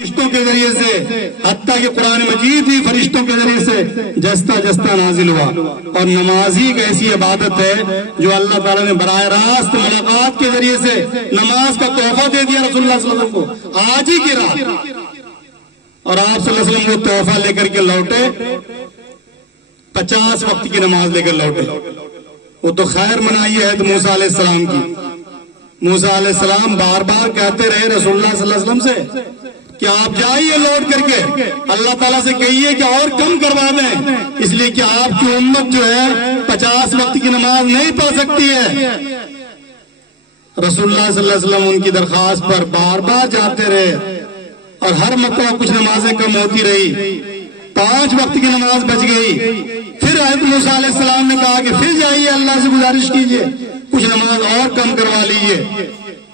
فرشتوں کے ذریعے سے، حتیٰ کہ قرآن مجید بھی فرشتوں کے ذریعے سے جستا جستا نازل ہوا. اور نماز ہی ایک ایسی عبادت ہے جو اللہ تعالیٰ نے براہ راست ملاقات کے ذریعے سے نماز کا تحفہ دے دیا رسول اللہ صلی اللہ علیہ وسلم کو آج ہی کی رات. اور آپ صلی اللہ علیہ وسلم وہ تحفہ لے کر کے لوٹے، 50 وقت کی نماز لے کر لوٹے. وہ تو خیر منائی ہے موسیٰ علیہ السلام کی. موسیٰ علیہ السلام بار بار کہتے رہے رسول اللہ صلی اللہ علیہ وسلم سے کہ آپ جائیے لوٹ کر کے اللہ تعالیٰ سے کہیے کہ اور کم کروا دیں، اس لیے کہ آپ کی امت جو ہے 50 وقت کی نماز نہیں پڑھ سکتی ہے. رسول اللہ صلی اللہ علیہ وسلم ان کی درخواست پر بار بار جاتے رہے اور ہر مرتبہ کچھ نمازیں کم ہوتی رہی. 5 وقت کی نماز بچ گئی. پھر حضرت موسیٰ علیہ السلام نے کہا کہ پھر جائیے اللہ سے گزارش کیجئے کچھ نماز اور کم کروا لیجئے.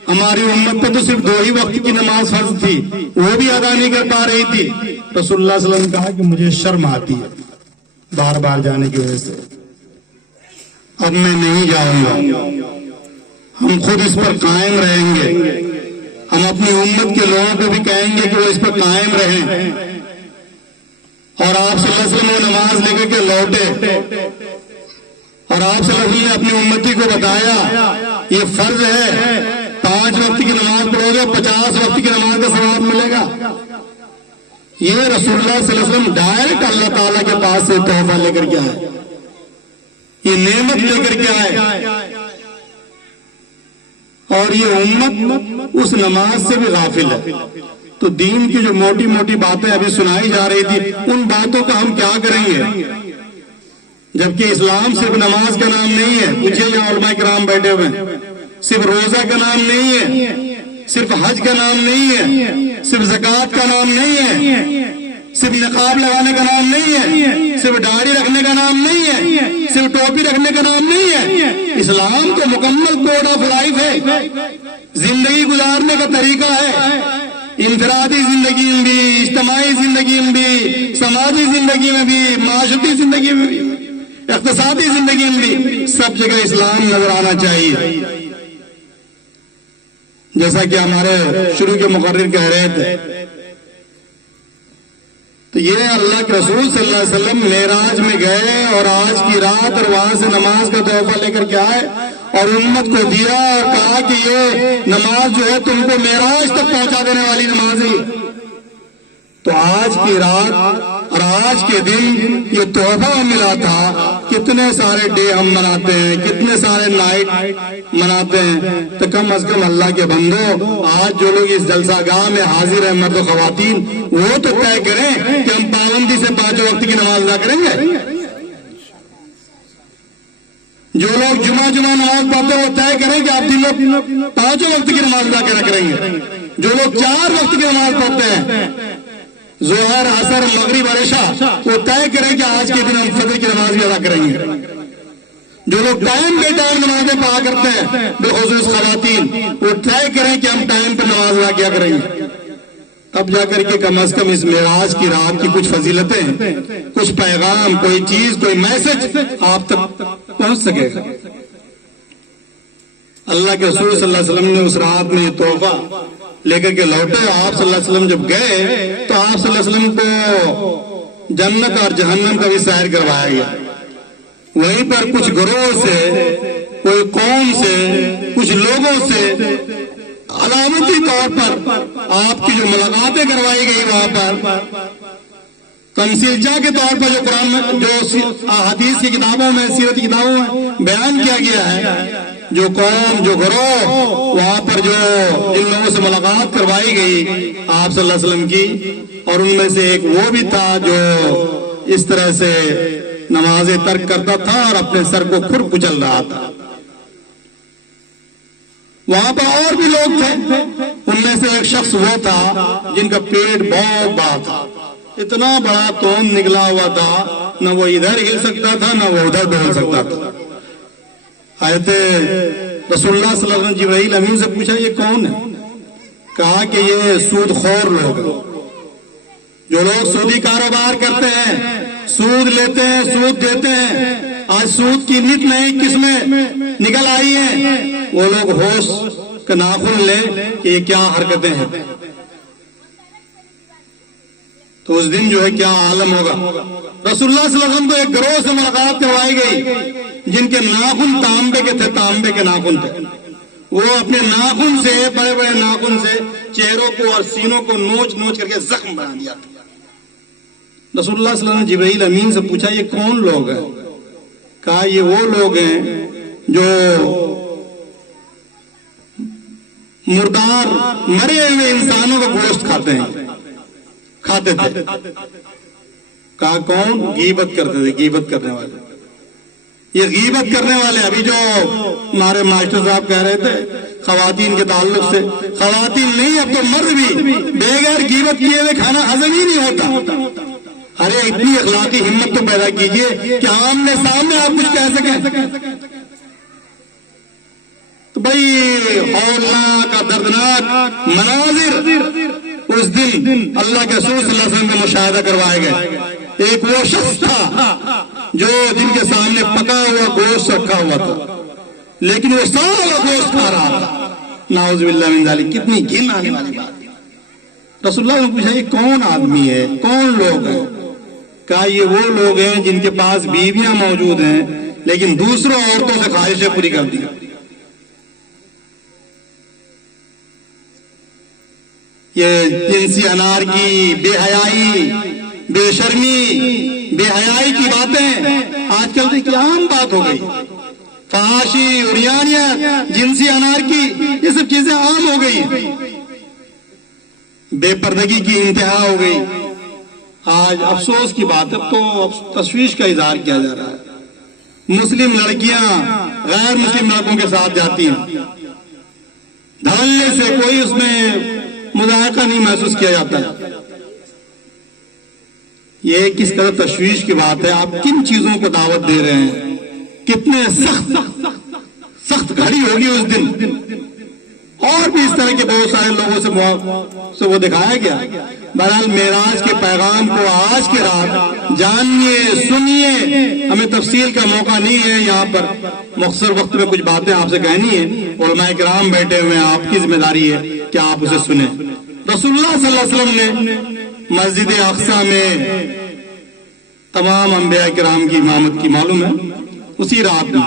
ہماری امت پہ تو صرف 2 ہی وقت کی نماز فرض تھی، وہ بھی ادا نہیں کر پا رہی تھی. رسول اللہ صلی اللہ علیہ وسلم نے کہا کہ مجھے شرم آتی ہے بار بار جانے کی وجہ سے، اب میں نہیں جاؤں گا. ہم خود اس پر قائم رہیں گے. ہم اپنی امت کے لوگوں کو بھی کہیں گے کہ وہ اس پر قائم رہیں. اور آپ صلی اللہ علیہ وسلم وہ نماز لے کر کے لوٹے اور آپ صلی اللہ علیہ وسلم نے اپنی امتی کو بتایا یہ فرض ہے، 5 وقت کی نماز پڑھو گے 50 وقت کی نماز کا ثواب ملے گا. یہ رسول اللہ صلی اللہ علیہ وسلم ڈائریکٹ اللہ تعالیٰ کے پاس سے تحفہ لے کر کے آئے، یہ نعمت لے کر کے آئے. اور یہ امت اس نماز سے بھی غافل ہے. تو دین کی جو موٹی موٹی باتیں ابھی سنائی جا رہی تھی ان باتوں کا ہم کیا کریں گے؟ جبکہ اسلام صرف نماز کا نام نہیں ہے. پوچھئے یہاں علماء کرام بیٹھے ہوئے ہیں، صرف روزہ کا نام نہیں ہے، صرف حج کا نام نہیں ہے، صرف زکوٰۃ کا نام نہیں ہے، صرف نقاب لگانے کا نام نہیں ہے، صرف داڑھی رکھنے کا نام نہیں ہے، صرف ٹوپی رکھنے کا نام نہیں ہے. اسلام تو مکمل کوڈ آف لائف ہے، زندگی گزارنے کا طریقہ ہے. انفرادی زندگی میں بھی، اجتماعی زندگی میں بھی، سماجی زندگی میں بھی، معاشرتی زندگی میں بھی، اقتصادی زندگی میں بھی، سب جگہ اسلام نظر آنا چاہیے. جیسا کہ ہمارے شروع کے مقرر کہہ رہے تھے، تو یہ اللہ کے رسول صلی اللہ علیہ وسلم معراج میں گئے اور آج کی رات اور وہاں سے نماز کا تحفہ لے کر کے آئے اور امت کو دیا اور کہا کہ یہ نماز جو ہے تم کو معراج تک پہنچا دینے والی نماز ہے. تو آج کی رات اور آج کے دن یہ تحفہ ملا تھا. کتنے سارے ڈے ہم مناتے ہیں، کتنے سارے نائٹ مناتے ہیں، تو کم از کم اللہ کے بندو آج جو لوگ اس جلسہ گاہ میں حاضر ہیں مرد و خواتین، وہ تو طے کریں کہ ہم پابندی سے 5 وقت کی نماز ادا کریں گے. جو لوگ جمعہ نماز پڑھتے ہیں وہ طے کریں کہ آپ دنوں 5 وقت کی نماز ادا کریں گے. جو لوگ 4 وقت کی نماز پڑھتے ہیں، ظہر، عصر، مغرب اور عشاء، وہ طے کریں کہ آج کے دن ہم فجر کی نماز بھی ادا کریں گے. جو لوگ ٹائم بے ٹائم نمازیں پڑھا کرتے ہیں بالخصوص خواتین، وہ طے کریں کہ ہم ٹائم پر نماز ادا کیا کریں گے. تب جا کر کے کم از کم اس معراج کی رات کی کچھ فضیلتیں، کچھ پیغام، کوئی چیز، کوئی میسج آپ تک پہنچ سکے گا. اللہ کے رسول صلی اللہ علیہ وسلم نے اس رات میں یہ تحفہ لے کر کے لوٹے. آپ صلی اللہ علیہ وسلم جب گئے تو آپ صلی اللہ علیہ وسلم کو جنت اور جہنم کا بھی سیر کروایا گیا. وہیں پر کچھ گروہ سے، کوئی قوم سے، کچھ لوگوں سے علامتی طور پر آپ کی جو ملاقاتیں کروائی گئی وہاں پر تمثیلجہ کے طور پر جو قرآن میں، جو حدیث کی کتابوں میں، سیرت کی کتابوں میں بیان کیا گیا ہے، جو قوم، جو گروہ وہاں پر جو جن لوگوں سے ملاقات کروائی گئی آپ صلی اللہ علیہ وسلم کی، اور ان میں سے ایک وہ بھی تھا جو اس طرح سے نمازیں ترک کرتا تھا اور اپنے سر کو کھر کچل رہا تھا. وہاں پر اور بھی لوگ تھے، ان میں سے ایک شخص وہ تھا جن کا پیٹ بہت بڑا تھا، اتنا بڑا توند نکلا ہوا تھا، نہ وہ ادھر ہل سکتا تھا نہ وہ ادھر ڈول سکتا تھا. حضرت رسول اللہ صلی اللہ علیہ وسلم جبرائیل امین سے پوچھا یہ کون ہے؟ کہا کہ یہ سود خور لوگ ہیں، جو لوگ سودی کاروبار کرتے ہیں، سود لیتے ہیں، سود دیتے ہیں. آج سود کی نت نئی قسمیں نکل آئی ہیں. وہ لوگ ہوش کا ناخن لیں کہ یہ کیا حرکتیں ہیں. تو اس دن جو ہے کیا عالم ہوگا. رسول اللہ صلی اللہ علیہ وسلم کو ایک گروہ سے ملاقات کروائی گئی جن کے ناخن تانبے کے تھے، تانبے کے ناخن تھے. وہ اپنے ناخن سے، بڑے بڑے ناخن سے چہروں کو اور سینوں کو نوچ نوچ کر کے زخم بنا دیا تھا. رسول اللہ صلی اللہ علیہ وسلم نے جبرائیل امین سے پوچھا یہ کون لوگ ہیں؟ کہا یہ وہ لوگ ہیں جو مردار مرے ہوئے انسانوں کا گوشت کھاتے ہیں، کھاتے تھے. کہا کون؟ غیبت کرتے تھے، غیبت کرنے والے. یہ غیبت کرنے والے ابھی جو ہمارے ماسٹر صاحب کہہ رہے تھے خواتین کے تعلق سے، خواتین نہیں اب تو مرد بھی بغیر غیبت کیے ہوئے کھانا ہضم ہی نہیں ہوتا. ارے اتنی اخلاقی ہمت تو پیدا کیجئے کہ آمنے سامنے آپ کچھ کہہ سکیں. تو بھائی ہولناک کا دردناک مناظر اس دن اللہ کے رسول صلی اللہ علیہ وسلم کا مشاہدہ کروائے گئے. ایک وہ شخص تھا جو جن کے سامنے پکا ہوا گوشت رکھا ہوا تھا، لیکن وہ سارا گوشت کھا رہا تھا. نعوذ باللہ من ذالک. کتنی گھن آنے والی بات. رسول اللہ نے پوچھا یہ کون آدمی ہے، کون لوگ ہیں؟ کہا یہ وہ لوگ ہیں جن کے پاس بیویاں موجود ہیں لیکن دوسروں عورتوں سے خواہشیں پوری کر دی. یہ جنسی انار کی، بے حیائی، بے شرمی، بے حیائی کی باتیں آج کل دیکھیے عام بات ہو گئی. فحاشی، عریانیت، جنسی انار کی، یہ سب چیزیں عام ہو گئی. بے پردگی کی انتہا ہو گئی. آج افسوس کی بات ہے، تو تشویش کا اظہار کیا جا رہا ہے. مسلم لڑکیاں غیر مسلم لڑکوں کے ساتھ جاتی ہیں، دھڑلے سے کوئی اس میں مذائقہ نہیں محسوس کیا جاتا ہے. یہ کس طرح تشویش کی بات ہے. آپ کن چیزوں کو دعوت دے رہے ہیں؟ کتنے سخت گھڑی ہوگی اس دن. اور بھی اس طرح کے بہت سارے لوگوں سے وہ دکھایا گیا. بہرحال معراج کے پیغام کو آج کے رات جانیے، سنیے. ہمیں تفصیل کا موقع نہیں ہے یہاں پر، مختصر وقت میں کچھ باتیں آپ سے کہنی ہے. علماء کرام بیٹھے ہوئے ہیں، آپ کی ذمہ داری ہے کہ آپ اسے سنیں. رسول اللہ صلی اللہ علیہ وسلم نے مسجد اقصی میں تمام انبیاء کرام کی امامت کی، معلوم ہے اسی رات میں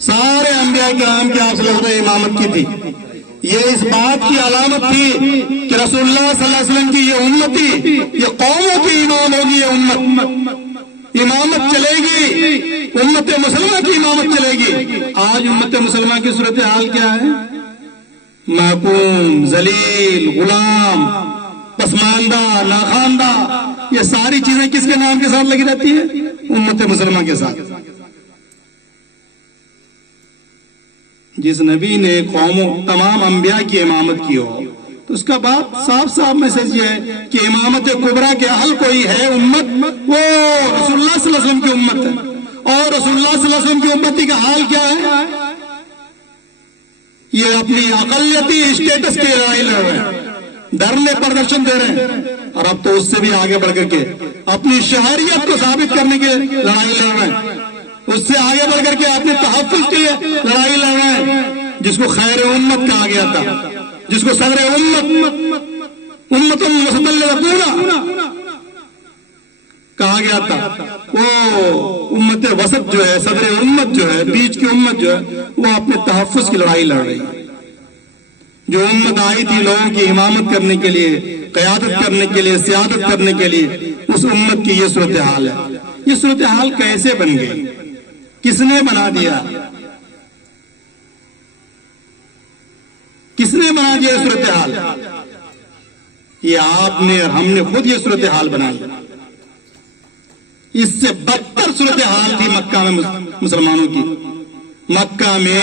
سارے انبیاء کرام کی آپ صلی اللہ علیہ وسلم امامت کی تھی. یہ اس بات کی علامت تھی کہ رسول اللہ صلی اللہ علیہ وسلم کی یہ امتی، یہ قوموں کی امام ہوگی. یہ امامت چلے گی، امت مسلمہ کی امامت چلے گی. آج امت مسلمہ کی صورتحال کیا ہے؟ محکوم، ذلیل، غلام، پسماندہ، ناخواندہ. یہ ساری چیزیں کس کے نام کے ساتھ لگی رہتی ہیں؟ امت مسلمہ کے ساتھ. جس نبی نے قوموں تمام انبیاء کی امامت کی ہو تو اس کا بات صاف صاف میسج یہ ہے کہ امامت کبریٰ کے اہل کوئی ہے امت، وہ رسول اللہ صلی اللہ علیہ وسلم کی امت ہے. اور رسول اللہ صلی اللہ علیہ وسلم کی امتی کا حال کیا ہے؟ یہ اپنی اقلیتی اسٹیٹس کے لڑائی لڑ رہے ہیں، دھرنے پردرشن دے رہے ہیں. اور اب تو اس سے بھی آگے بڑھ کر کے اپنی شہریت کو ثابت کرنے کے لڑائی لڑ رہے ہیں. اس سے آگے بڑھ کر کے اپنے تحفظ کے لڑائی لڑ رہے ہیں. جس کو خیر امت کہا گیا تھا، جس کو صدر امت پورا کہا گیا تھا، وہ امت وسط جو ہے، صدر امت جو ہے، بیچ کی امت جو ہے، وہ اپنے تحفظ کی لڑائی لڑ رہی ہے. جو امت آئی تھی لوگوں کی امامت کرنے کے لیے، قیادت کرنے کے لیے، سیادت کرنے کے لیے، اس امت کی یہ صورتحال ہے. یہ صورتحال کیسے بن گئی؟ کس نے بنا دیا؟ کس نے بنا دیا صورتحال؟ یہ آپ نے اور ہم نے خود یہ صورتحال بنائی. اس سے بدتر صورتحال تھی مکہ میں مسلمانوں کی. مکہ میں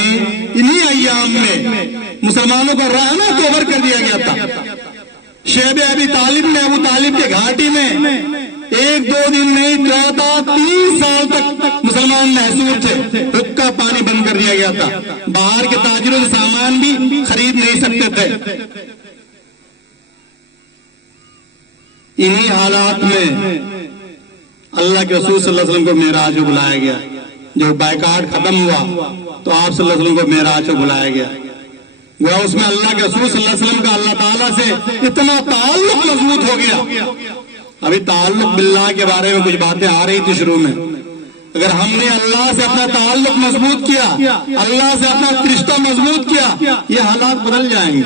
انہی ایام میں مسلمانوں کا رہنا کوبر کر دیا گیا تھا. شیب ابی طالب نے ابو طالب کے گھاٹی میں ایک دو دن نہیں 3 سال تک مسلمان محصور تھے. حقہ پانی بند کر دیا گیا تھا. باہر کے تاجروں سے سامان بھی خرید نہیں سکتے تھے. انہی حالات میں اللہ کے رسول صلی اللہ علیہ وسلم کو معراج کو بلایا گیا. جب بائیکاٹ ختم ہوا تو آپ صلی اللہ علیہ وسلم کو معراج کو بلایا گیا. وہ اس میں اللہ کے رسول صلی اللہ علیہ وسلم کا اللہ تعالیٰ سے اتنا تعلق مضبوط ہو گیا. ابھی تعلق باللہ کے بارے میں کچھ باتیں آ رہی تھی شروع میں. اگر ہم نے اللہ سے اپنا تعلق مضبوط کیا, اللہ سے اپنا رشتہ مضبوط کیا, یہ حالات بدل جائیں گے.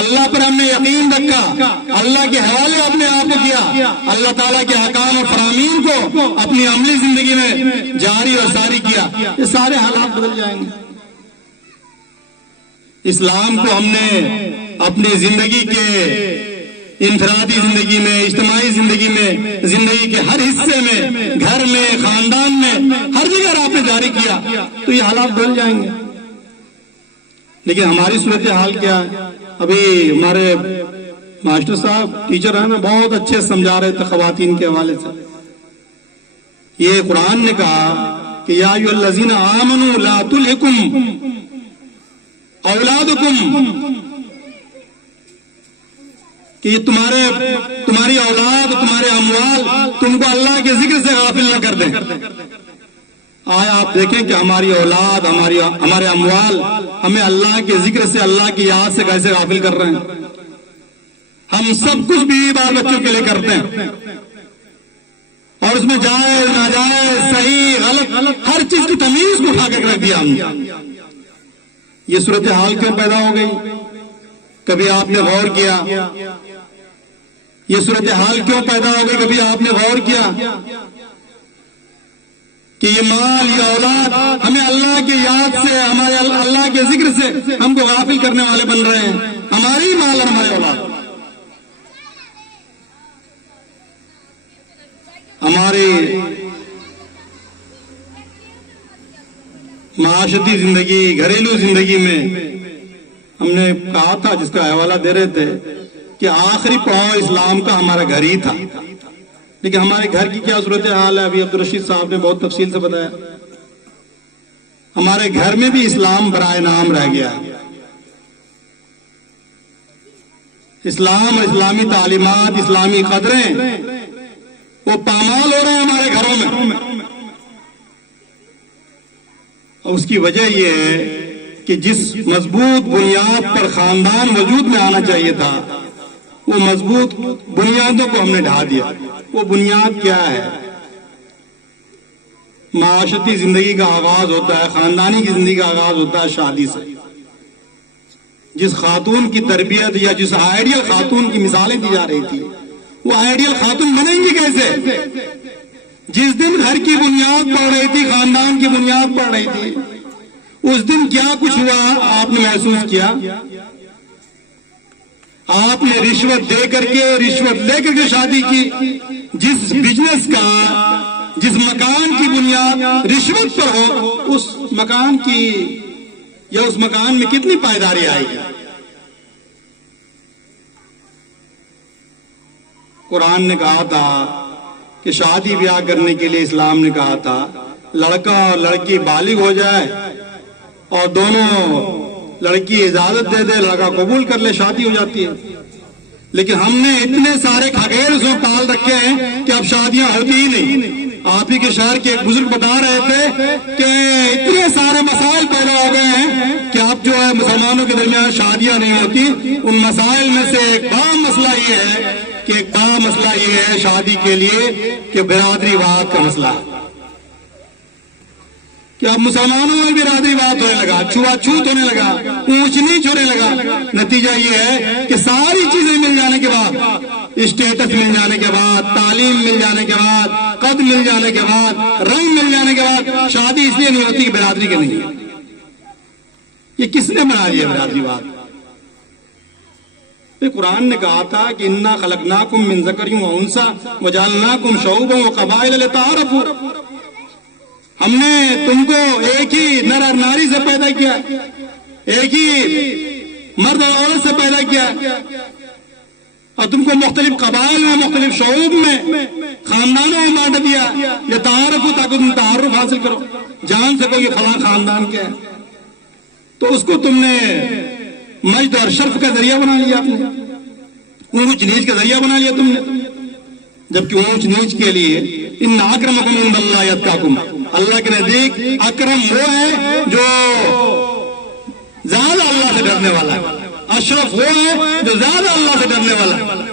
اللہ پر ہم نے یقین رکھا, اللہ کے حوالے اپنے آپ کو کیا, اللہ تعالیٰ کے احکام اور فرامین کو اپنی عملی زندگی میں جاری اور ساری کیا, یہ سارے حالات بدل جائیں گے. اسلام کو ہم نے اپنی زندگی کے انفرادی زندگی میں, اجتماعی زندگی میں, زندگی کے ہر حصے میں, گھر میں, خاندان میں, ہر جگہ آپ نے جاری کیا تو یہ حالات بدل جائیں گے. لیکن ہماری صورتحال کیا ہے؟ ابھی ہمارے ماسٹر صاحب ٹیچر ہیں, بہت اچھے سمجھا رہے تھے خواتین کے حوالے سے. یہ قرآن نے کہا کہ یا ایھا الذین آمنوا لا تلھکم اولادکم, کہ یہ تمہاری اولاد, تمہارے اموال تم کو اللہ کے ذکر سے غافل نہ کر دیں. آیا آپ دیکھیں کہ ہماری اولاد, ہمارے اموال ہمیں اللہ کے ذکر سے, اللہ کی یاد سے کیسے غافل کر رہے ہیں. ہم سب کچھ بھی بال بچوں کے لیے کرتے ہیں, اور اس میں جائز ناجائز, صحیح غلط, ہر چیز کی تمیز کو اٹھا کر رکھ دیا ہم نے. یہ صورتحال کیوں پیدا ہو گئی؟ کبھی آپ نے غور کیا یہ صورتحال کیوں پیدا ہو گئی؟ کبھی آپ نے غور کیا کہ یہ مال, یہ اولاد ہمیں اللہ کی یاد سے, ہمارے اللہ کے ذکر سے ہم کو غافل کرنے والے بن رہے ہیں. ہماری مال اور ہمارے اولاد ہماری معاشرتی زندگی, گھریلو زندگی میں ہم نے کہا تھا, جس کا حوالہ دے رہے تھے کہ آخری پڑاؤ اسلام کا ہمارا گھر ہی تھا. لیکن ہمارے گھر کی کیا صورتحال ہے ابھی عبدالرشید صاحب نے بہت تفصیل سے بتایا. ہمارے گھر میں بھی اسلام برائے نام رہ گیا. اسلام اور اسلامی تعلیمات, اسلامی قدریں وہ پامال ہو رہے ہیں ہمارے گھروں میں. اور اس کی وجہ یہ ہے کہ جس مضبوط بنیاد پر خاندان وجود میں آنا چاہیے تھا, وہ مضبوط بنیادوں کو ہم نے ڈھا دیا. وہ بنیاد کیا ہے؟ معاشرتی زندگی کا آغاز ہوتا ہے, خاندانی کی زندگی کا آغاز ہوتا ہے شادی سے. جس خاتون کی تربیت یا جس آئیڈیل خاتون کی مثالیں دی جا رہی تھی, وہ آئیڈیل خاتون بنیں گی کیسے؟ جس دن گھر کی بنیاد پڑ رہی تھی, خاندان کی بنیاد پڑ رہی تھی, اس دن کیا کچھ ہوا آپ نے محسوس کیا؟ آپ نے رشوت دے کر کے, رشوت لے کر کے شادی کی. جس بزنس کا, جس مکان کی بنیاد رشوت پر ہو, اس مکان کی یا اس مکان میں کتنی پائیداری آئے گی؟ قرآن نے کہا تھا کہ شادی بیاہ کرنے کے لیے اسلام نے کہا تھا لڑکا اور لڑکی بالغ ہو جائے اور دونوں, لڑکی اجازت دے دے, لڑکا قبول کر لے, شادی ہو جاتی ہے. لیکن ہم نے اتنے سارے کھگیر اس میں پال رکھے ہیں کہ اب شادیاں ہوتی ہی نہیں. آپ ہی کے شہر کے ایک بزرگ بتا رہے تھے کہ اتنے سارے مسائل پیدا ہو گئے ہیں کہ اب جو ہے مسلمانوں کے درمیان شادیاں نہیں ہوتی. ان مسائل میں سے ایک بڑا مسئلہ یہ ہے شادی کے لیے کہ برادری واد کا مسئلہ ہے. کہ اب مسلمانوں میں برادری واد ہونے لگا, چھوا چھوت ہونے لگا, اونچ نیچ ہونے لگا. نتیجہ یہ ہے کہ ساری چیزیں مل جانے کے بعد, اسٹیٹس مل جانے کے بعد, تعلیم مل جانے کے بعد, قد مل جانے کے بعد, رنگ مل جانے کے بعد شادی اس لیے نہیں ہوتی کہ برادری کے نہیں ہے. یہ کس نے بنا دیا برادری واد؟ قرآن نے کہا تھا کہ انا خلقناکم من ذکر و انثی وجعلناکم شعوبا وقبائل لتعارفوا. ہم نے تم کو ایک ہی نر اور ناری سے پیدا کیا, ایک ہی مرد اور عورت سے پیدا کیا, اور تم کو مختلف قبائل میں, مختلف شعوب میں, خاندانوں میں بانٹ دیا. لتعارفوا, تاکہ تم تعارف حاصل کرو, جان سکو کہ فلاں خاندان کیا ہے. تو اس کو تم نے مجد اور شرف کا ذریعہ بنا لیا, آپ نے اونچ نیچ کا ذریعہ بنا لیا تم نے. جبکہ اونچ نیچ کے لیے ان اکرمکم عند اللہ اتقاکم, اللہ کے نزدیک اکرم وہ ہے جو زیادہ اللہ سے ڈرنے والا ہے، اشرف وہ ہے جو زیادہ اللہ سے ڈرنے والا ہے۔